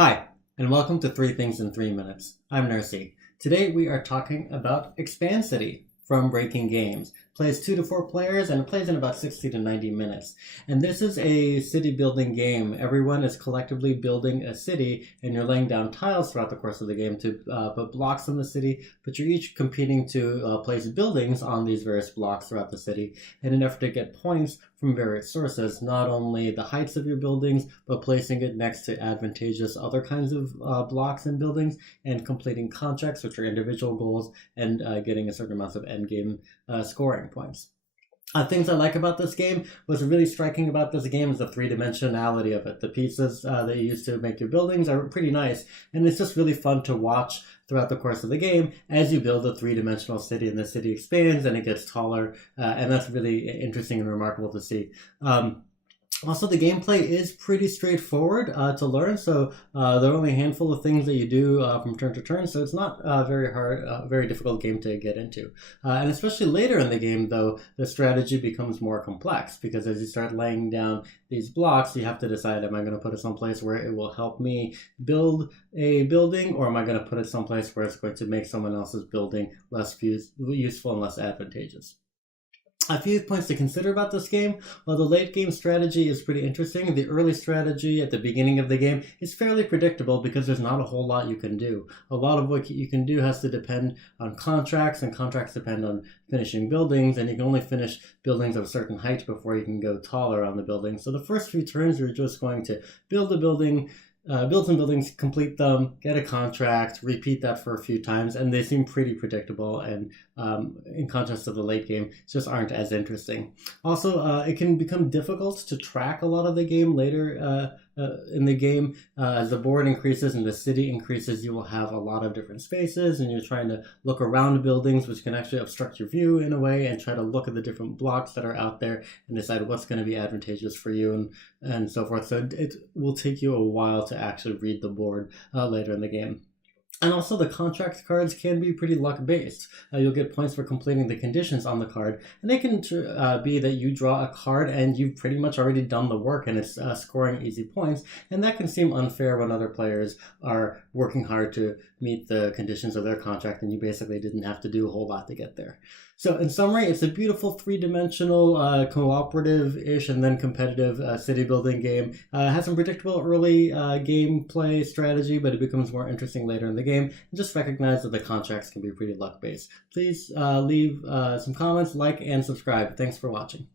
Hi, and welcome to 3 Things in 3 Minutes. I'm Nersi. Today we are talking about Expancity from Breaking Games. Plays 2 to 4 players and it plays in about 60 to 90 minutes. And this is a city building game. Everyone is collectively building a city and you're laying down tiles throughout the course of the game to put blocks in the city, but you're each competing to place buildings on these various blocks throughout the city in an effort to get points from various sources, not only the heights of your buildings, but placing it next to advantageous other kinds of blocks and buildings, and completing contracts, which are individual goals, and getting a certain amount of endgame scoring points. Things I like about this game, what's really striking about this game is the three-dimensionality of it. The pieces that you use to make your buildings are pretty nice, and it's just really fun to watch throughout the course of the game as you build a three-dimensional city, and the city expands and it gets taller, and that's really interesting and remarkable to see. Also, the gameplay is pretty straightforward to learn, so there are only a handful of things that you do from turn to turn, so it's not very hard, very difficult game to get into. And especially later in the game, though, the strategy becomes more complex, because as you start laying down these blocks, you have to decide, am I going to put it someplace where it will help me build a building, or am I going to put it someplace where it's going to make someone else's building less useful and less advantageous? A few points to consider about this game. While the late game strategy is pretty interesting, the early strategy at the beginning of the game is fairly predictable because there's not a whole lot you can do. A lot of what you can do has to depend on contracts, and contracts depend on finishing buildings, and you can only finish buildings of a certain height before you can go taller on the building. So the first few turns you're just going to build a building, build some buildings, complete them, get a contract, repeat that for a few times, and they seem pretty predictable, and in contrast to the late game, just aren't as interesting. Also, it can become difficult to track a lot of the game later in the game. As the board increases and the city increases, you will have a lot of different spaces, and you're trying to look around buildings, which can actually obstruct your view in a way, and try to look at the different blocks that are out there and decide what's going to be advantageous for you, and so forth. So it will take you a while to actually read the board later in the game. And also, the contract cards can be pretty luck-based. You'll get points for completing the conditions on the card, and they can be that you draw a card and you've pretty much already done the work and it's scoring easy points, and that can seem unfair when other players are working hard to meet the conditions of their contract and you basically didn't have to do a whole lot to get there. So in summary, it's a beautiful three-dimensional, cooperative-ish and then competitive city building game. It has some predictable early gameplay strategy, but it becomes more interesting later in the game. And just recognize that the contracts can be pretty luck-based. Please leave some comments, like, and subscribe. Thanks for watching.